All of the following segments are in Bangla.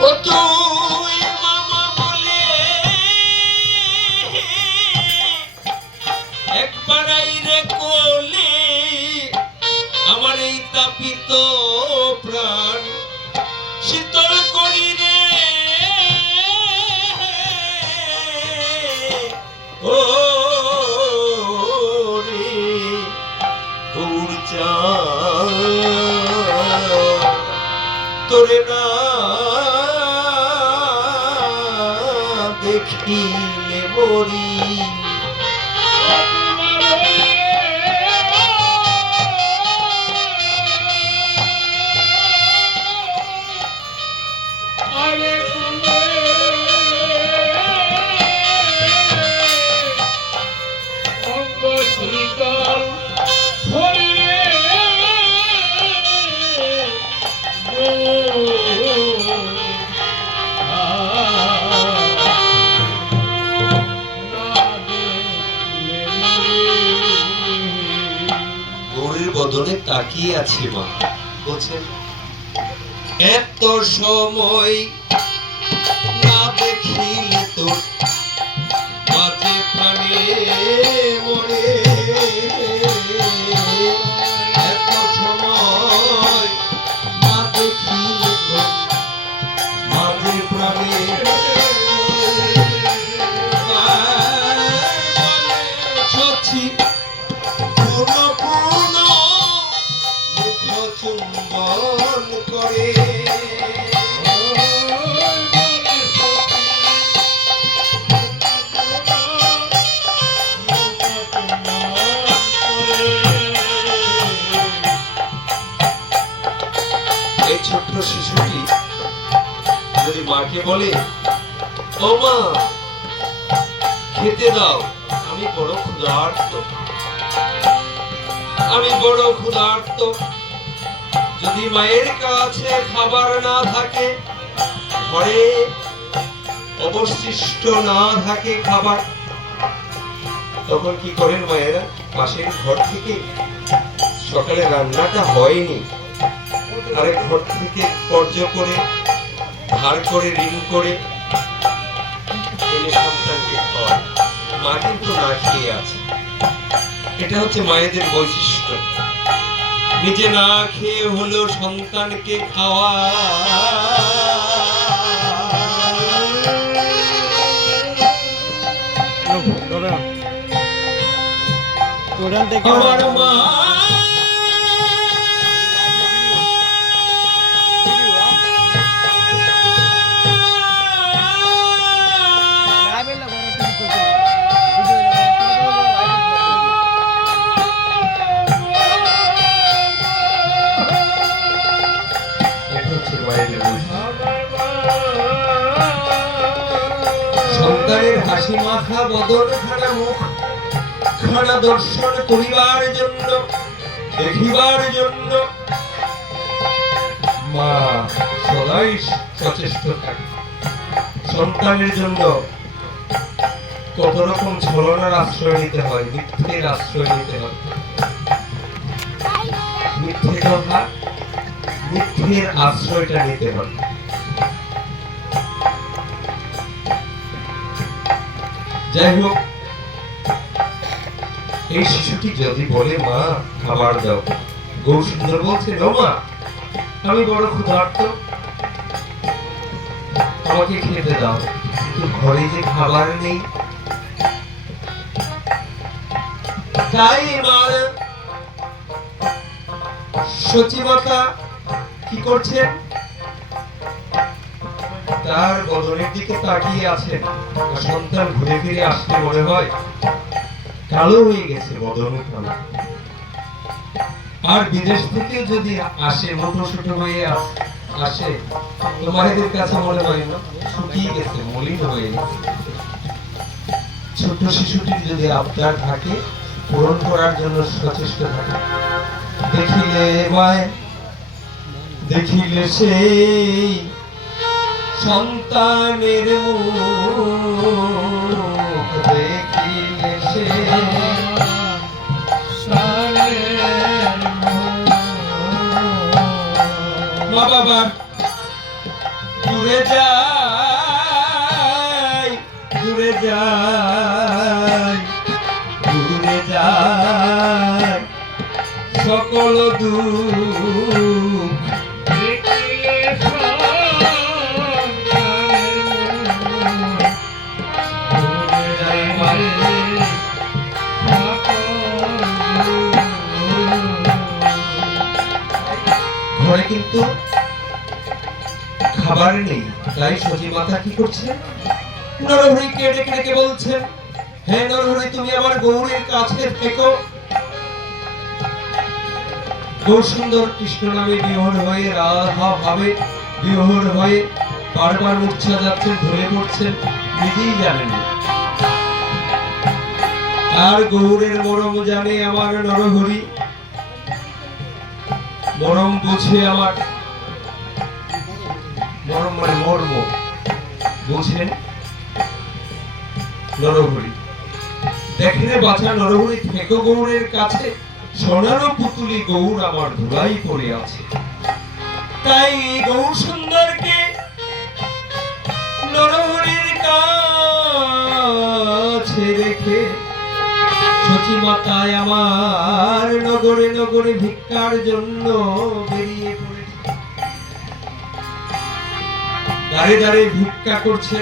ও তুই মামা বলে একবার আইরে কোলে আমার এই তাপিত প্রাণ শীতল করি রে ও রে গৌরচা তোরে না দেখিলে মরি বদনে তাকিয়ে আছি মা বলছেন এত সময় না দেখিলে তোর মাঝে প্রাণে মরে এত সময় না দেখিলে তোর মাঝে প্রাণে সচ্ছি চুম্বন করে এই ছোট্ট শিশুটি যদি মাকে বলে ও মা খেতে দাও আমি বড় ক্ষুধার্ত আমি বড় ক্ষুধার্ত যদি মায়ের কাছে খাবার না থাকে ঘরে অবশিষ্ট না থাকে খাবার তখন কি করেন মায়েরা পাশের ঘর থেকে সকালে রান্নাটা হয়নি আরেক ঘর থেকে কর্জ করে ধার করে ঋণ করে এনে সন্তানকে খাওয়ায় মা কিন্তু না খেয়ে আছে এটা হচ্ছে মায়েদের বৈশিষ্ট্য নিজে না খেয়ে হলো সন্তানকে খাওয়া আমার মা সন্তানের হাসি মাখা বদন খানা মুখ খানা দর্শন করিবার জন্য দেখিবার জন্য মা সদাই সচেষ্ট থাকে সন্তানের জন্য কত রকম ছলনার আশ্রয় নিতে হয় মিথ্যের আশ্রয় নিতে হয় মিথ্যে কথা মিথ্যের আশ্রয়টা নিতে হয় যাই হোক এই শিশুটি যদি বলে মা খাবার দাও গৌরসুন্দর বলছে নো মা আমি বড় ক্ষুধার্ত আমাকে খেতে দাও কিন্তু ঘরে যে খাবার নেই তাই মার সচিবতা কি করছেন তার বদনের দিকে তাকিয়ে আছেন সন্তান ঘুরে ফিরে আসতে মনে হয় কালো হয়ে গেছে বদন কালো আর বিদেশ থেকে যদি আসে মোটো ছোট হয়ে আসে তোমাদের কাছে মনে হয় না শুকিয়ে গেছে মলিন হয়ে গেছে ছোট শিশুটির যদি আবদার থাকে পূরণ করার জন্য সচেষ্ট থাকে দেখিলে মায় দেখিলে সেই সন্তানের মুখ দেখিলে সে মা বাবার দূরে যাই, দূরে যাই, দূরে যাই, সকল দুঃখ ঘরে কিন্তু খাবার নেই, তাই সজী মাতা কি করছে, নরহরিকে ডেকে ডেকে বলছেন, হে নরহরি তুমি আমার গৌরের কাছে থেকো। গৌর সুন্দর কৃষ্ণ নামে বিহর হয়ে, রাধা ভাবে বিহর হয়ে বারবার মূর্ছা যাচ্ছেন, ধরে পড়ছেন, নিজেই জানেন না। আর গৌরের মরম জানে আমার নরহরি, মরম বুঝে আমার, মরম মানে মর্ম বুঝেন নরহরি। দেখেন বাছা নরহরি থেকো গৌরের কাছে, সোনার পুতুলি গৌর আমার ধুলাই পড়ে আছে। তাই গৌর সুন্দরকে নরহরির কাছে রেখে সচী মাতায় আমার নগরে নগরে ভিক্ষার জন্য বেরিয়ে পড়েছে। দাঁড়ে দাঁড়ে ভিক্ষা করছে।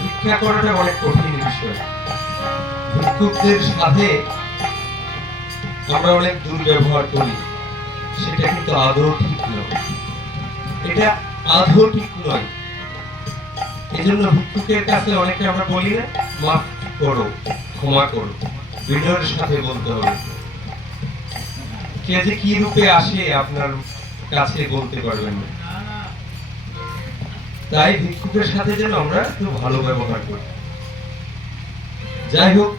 ভিক্ষা করাটা অনেক কঠিন বিষয়। ভিক্ষুকদের সাথে আমরা অনেক দুর্ব্যবহার করি, সেটা কিন্তু আদৌ ঠিক নয়, এটা আদৌ ঠিক নয়। এই জন্য ভিক্ষুকের কাছে অনেকে আমরা বলি না, মাফ করো, ক্ষমা করো, বিনয়ের সাথে বলতে হবে। কে যে কি রূপে আসে আপনার কাছে বলতে পারবেন না। তাই ভিক্ষুকের সাথে যেন আমরা একটু ভালো ব্যবহার করি। যাই হোক,